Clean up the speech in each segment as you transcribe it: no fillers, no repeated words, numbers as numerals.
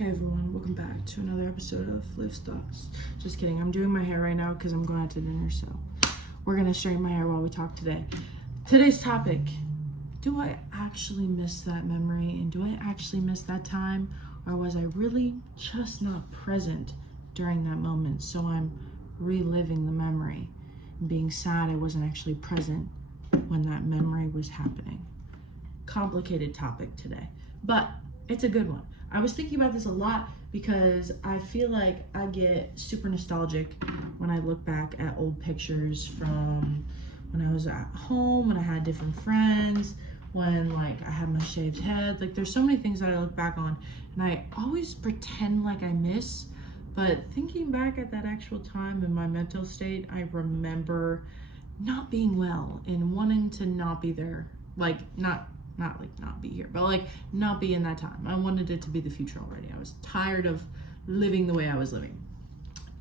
Hey everyone, welcome back to another episode of Live's Thoughts. Just kidding, I'm doing my hair right now because I'm going out to dinner, so we're going to straighten my hair while we talk today. Today's topic, do I actually miss that memory and do I actually miss that time, or was I really just not present during that moment? So I'm reliving the memory and being sad I wasn't actually present when that memory was happening. Complicated topic today, but it's a good one. I was thinking about this a lot because I feel like I get super nostalgic when I look back at old pictures from when I was at home, when I had different friends, when like I had my shaved head. Like there's so many things that I look back on and I always pretend like I miss, but thinking back at that actual time in my mental state, I remember not being well and wanting to not be there. Like not be here, but like not be in that time. I wanted it to be the future already. I was tired of living the way I was living.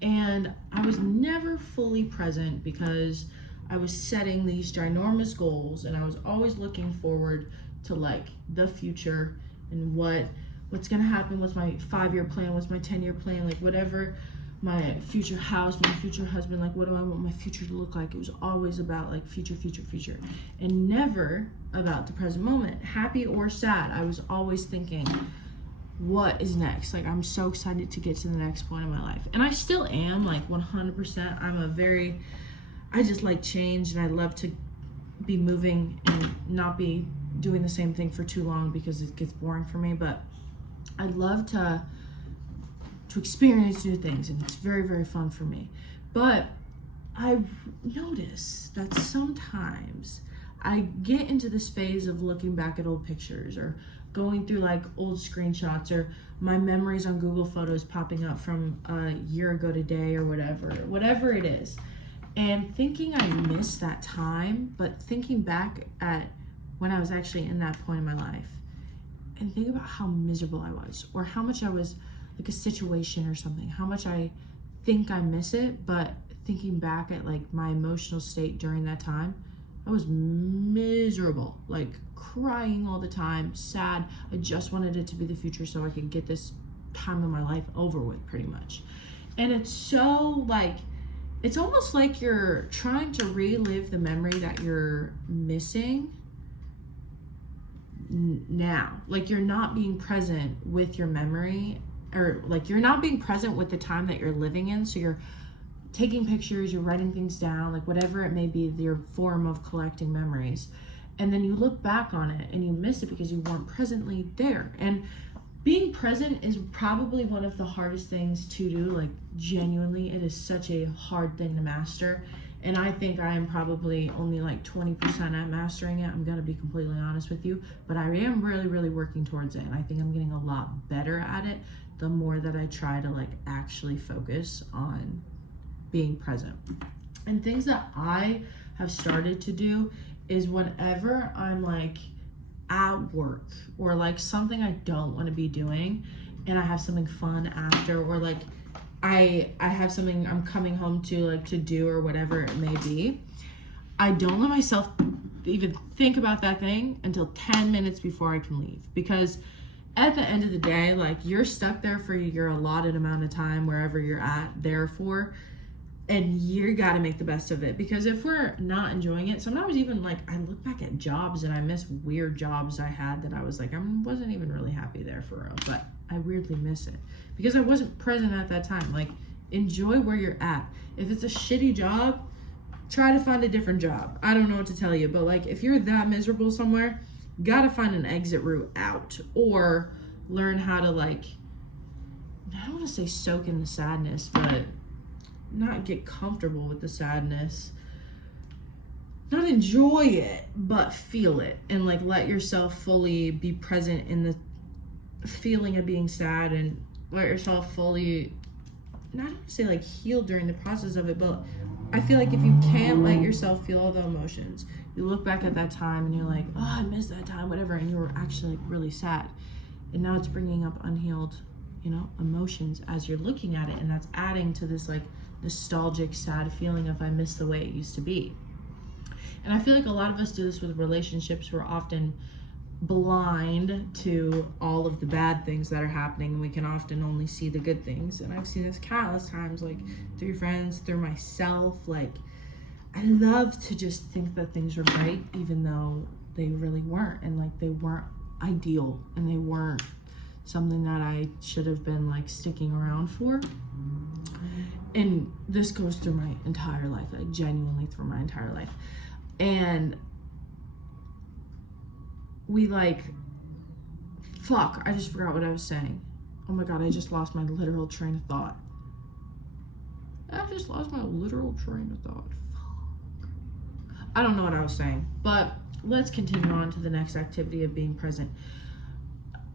And I was never fully present because I was setting these ginormous goals and I was always looking forward to like the future and what's gonna happen, what's my 5-year plan, what's my 10-year plan, like whatever, my future house, my future husband, like what do I want my future to look like? It was always about like future, and never about the present moment, happy or sad. I was always thinking, what is next? Like I'm so excited to get to the next point in my life. And I still am, like 100%. I just like change and I love to be moving and not be doing the same thing for too long because it gets boring for me. But I love to experience new things and it's very, very fun for me. But I notice that sometimes I get into this phase of looking back at old pictures or going through like old screenshots or my memories on Google Photos popping up from a year ago today or whatever it is. And thinking I missed that time, but thinking back at when I was actually in that point in my life and think about how miserable I was or how much I was like a situation or something, how much I think I miss it, but thinking back at like my emotional state during that time, I was miserable, like crying all the time, sad. I just wanted it to be the future so I could get this time of my life over with pretty much. And it's so like, it's almost like you're trying to relive the memory that you're missing now. Like you're not being present with your memory, or like you're not being present with the time that you're living in. So you're taking pictures, you're writing things down, like whatever it may be, your form of collecting memories. And then you look back on it and you miss it because you weren't presently there. And being present is probably one of the hardest things to do. Like genuinely, it is such a hard thing to master. And I think I am probably only like 20% at mastering it. I'm gonna be completely honest with you, but I am really, really working towards it. And I think I'm getting a lot better at it the more that I try to like actually focus on being present. And things that I have started to do is whenever I'm like at work or like something I don't want to be doing and I have something fun after, or like I have something I'm coming home to like to do or whatever it may be, I don't let myself even think about that thing until 10 minutes before I can leave. Because at the end of the day, like you're stuck there for your allotted amount of time wherever you're at there for, and you got to make the best of it. Because if we're not enjoying it, sometimes even like I look back at jobs and I miss weird jobs I had that I was like, I wasn't even really happy there for real, but I weirdly miss it because I wasn't present at that time. Like enjoy where you're at. If it's a shitty job, try to find a different job. I don't know what to tell you, but like if you're that miserable somewhere, gotta find an exit route out, or learn how to like, I don't want to say soak in the sadness, but not get comfortable with the sadness, not enjoy it, but feel it and like let yourself fully be present in the feeling of being sad and let yourself fully, not to say like heal during the process of it, but I feel like if you can't let yourself feel all the emotions, you look back at that time and you're like, oh, I missed that time, whatever, and you were actually like really sad. And now it's bringing up unhealed, emotions as you're looking at it, and that's adding to this like nostalgic, sad feeling of I miss the way it used to be. And I feel like a lot of us do this with relationships. We're often blind to all of the bad things that are happening, and we can often only see the good things. And I've seen this countless times, like through friends, through myself. Like, I love to just think that things are right even though they really weren't, and like they weren't ideal, and they weren't something that I should have been like sticking around for. And this goes through my entire life, like genuinely through my entire life. And we like, fuck, I just forgot what I was saying. Oh my God, I just lost my literal train of thought. Fuck. I don't know what I was saying, but let's continue on to the next activity of being present.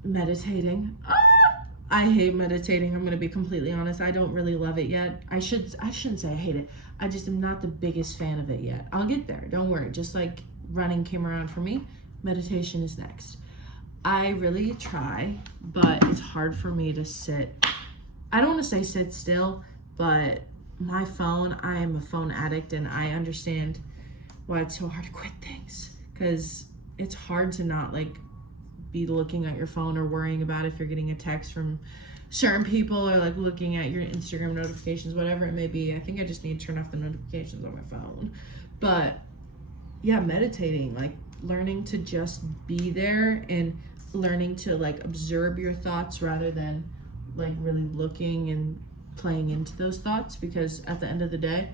Meditating. I hate meditating. I'm going to be completely honest. I don't really love it yet. I shouldn't say I hate it. I just am not the biggest fan of it yet. I'll get there. Don't worry. Just like running came around for me, meditation is next. I really try, but it's hard for me to sit. I don't want to say sit still, but my phone, I am a phone addict, and I understand why it's so hard to quit things, because it's hard to not like be looking at your phone or worrying about if you're getting a text from certain people, or like looking at your Instagram notifications, whatever it may be. I think I just need to turn off the notifications on my phone. But yeah, meditating, like learning to just be there and learning to like observe your thoughts rather than like really looking and playing into those thoughts, because at the end of the day,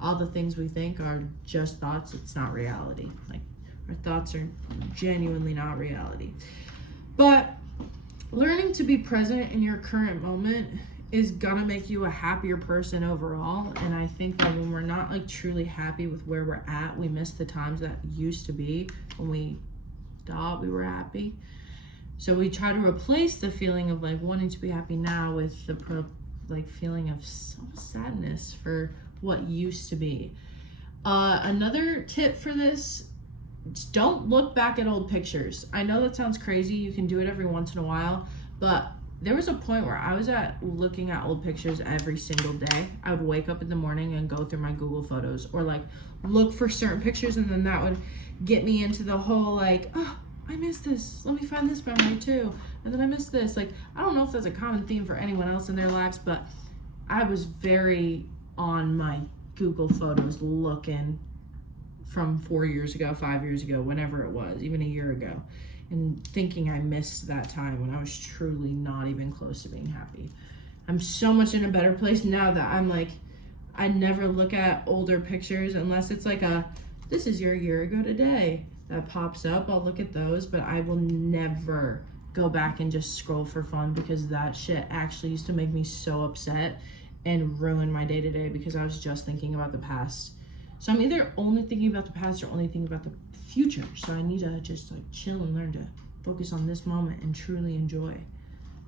all the things we think are just thoughts. It's not reality. Like, our thoughts are genuinely not reality. But learning to be present in your current moment is gonna make you a happier person overall. And I think that when we're not like truly happy with where we're at, we miss the times that used to be when we thought we were happy. So we try to replace the feeling of like wanting to be happy now with the feeling of some sadness for what used to be. Another tip for this, don't look back at old pictures. I know that sounds crazy. You can do it every once in a while, but there was a point where I was looking at old pictures every single day. I would wake up in the morning and go through my Google Photos, or like look for certain pictures, and then that would get me into the whole like, oh, I missed this. Let me find this memory too. And then I missed this. Like, I don't know if that's a common theme for anyone else in their lives, but I was very on my Google Photos looking from 4 years ago, 5 years ago, whenever it was, even a year ago, and thinking I missed that time when I was truly not even close to being happy. I'm so much in a better place now that I'm like, I never look at older pictures unless it's like this is your year ago today that pops up. I'll look at those, but I will never go back and just scroll for fun, because that shit actually used to make me so upset and ruin my day-to-day because I was just thinking about the past. So I'm either only thinking about the past or only thinking about the future. So I need to just like chill and learn to focus on this moment and truly enjoy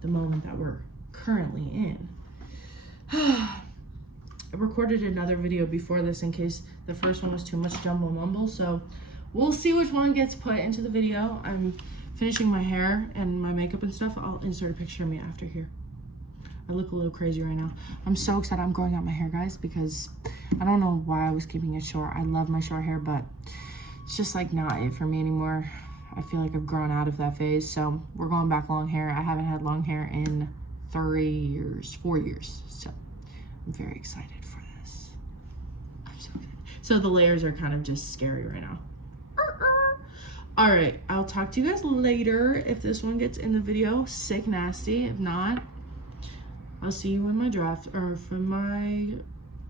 the moment that we're currently in. I recorded another video before this in case the first one was too much jumble mumble. So we'll see which one gets put into the video. I'm finishing my hair and my makeup and stuff. I'll insert a picture of me after here. I look a little crazy right now. I'm so excited I'm growing out my hair, guys, because I don't know why I was keeping it short. I love my short hair, but it's just like not it for me anymore. I feel like I've grown out of that phase, so we're going back long hair. I haven't had long hair in 4 years, so I'm very excited for this. I'm so excited. So the layers are kind of just scary right now. All right, I'll talk to you guys later if this one gets in the video. Sick nasty. If not, I'll see you in my draft, or from my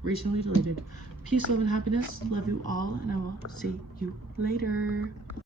recently deleted. Peace, love, and happiness. Love you all, and I will see you later.